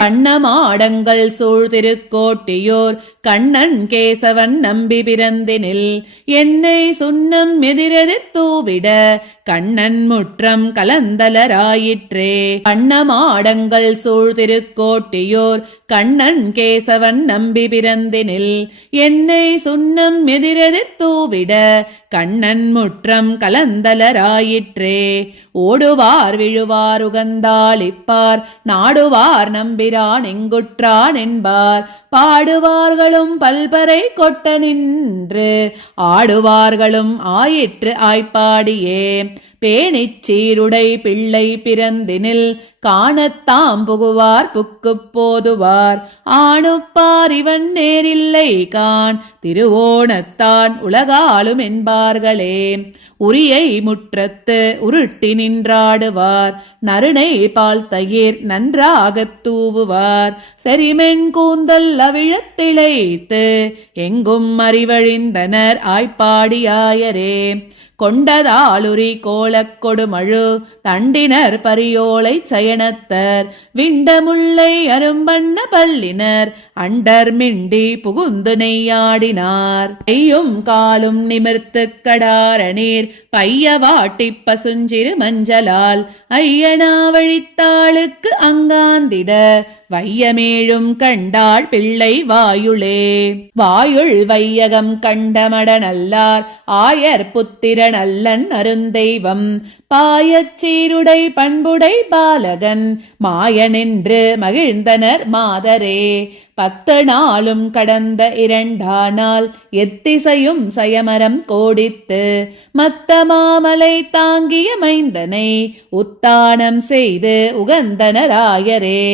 கண்ணமாடங்கள் சூழ் திருக்கோட்டியோர் கண்ணன் கேசவன் நம்பி பிறந்தினில் என்னை சுண்ணம் எதிரெதிர் தூவிட கண்ணன் முற்றம் கலந்தலராயிற்றே. கண்ணமாடங்கள் சூழ் திருக்கோட்டியோர் கண்ணன் கேசவன் நம்பி பிறந்தினில் என்னை சுண்ணம் எதிரெதிர் தூவிட கண்ணன் முற்றம் கலந்தலராயிற்றே. ஓடுவார் விழுவார் உகந்தாளிப்பார் நாடுவார் நம்பிரான் எங்குற்றான் என்பார் பாடுவார்களும் பல்பறை கொட்ட நின்று ஆடுவார்களும் ஆயிற்று ஆய்ப்பாடியே. பேணிச் சீருடை பிள்ளை பிறந்தினில் காணத்தாம் புகுவார் புக்குப் போதுவார் ஆணுப்பார் இவன் நேரில்லை கான் திருவோணத்தான் உலகாலும் என்பார்களே. உரியை முற்றத்து உருட்டி நின்றாடுவார் நறுணை பால் தயிர் நன்றாகத் தூவுவார் செரிமென் கூந்தல் அவிழத்திழைத்து எங்கும் அறிவழிந்தனர் ஆய்ப்பாடியாயரே. கொண்டதாலுரி கோலக் கொடுமழு தண்டினர் பரியோலை சயனத்தர் விண்டமுல்லை அரும்பண்ண பல்லினர் அண்டர் மிண்டி புகுந்து நெய்யாடினார். கையும் காலும் நிமிர்த்து கடாரணீர் பைய வாட்டி பசுஞ்சிறு மஞ்சளால் ஐயனா வழித்தாளுக்கு அங்காந்திட வையமேழும் கண்டாள் பிள்ளை வாயுளே. வாயுள் வையகம் கண்டமட நல்லார் ஆயர் புத்திர நல்லன் அருந்தெய்வம் பாயச் சீருடை பண்புடை பாலகன் மாயனென்று மகிழ்ந்தனர் மாதரே. 10 நாளும் கடந்த 2 எத்திசையும் சயமரம் கோடித்து மத்த மாமலை தாங்கிய மைந்தனை உத்தானம் செய்து உகந்தனராயரே.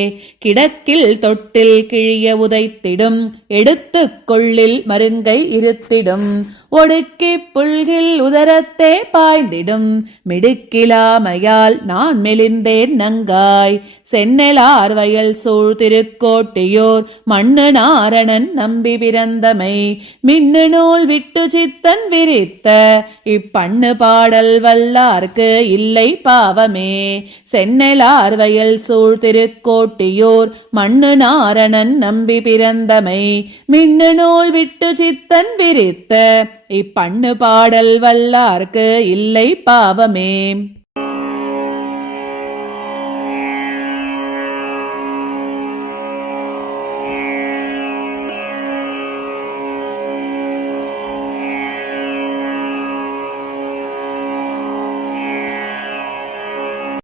கிடக்கில் தொட்டில் கிழிய உதைத்திடும் எடுத்து கொள்ளில் மருங்கை இருத்திடும் ஒடுக்கி புல்கில் உதரத்தே பாய்ந்திடும் மிடுக்கிலாமையால் நான் மெலிந்தேன் நங்காய். சென்னலார் வயல் சூழ் திருக்கோட்டியோர் மண்ணு நாரணன் நம்பி பிறந்தமை மின்னு நூல் விட்டு சித்தன் விரித்த இப்பண்ணு பாடல் வல்லார்க்கு இல்லை பாவமே. சென்னலார் வயல் சூழ் திருக்கோட்டியோர் மண்ணு நாரணன் நம்பி பிறந்தமை மின்னு நூல் விட்டு சித்தன் விரித்த இப்பண்ணு பாடல் வல்லார்க்கு இல்லை பாவமே.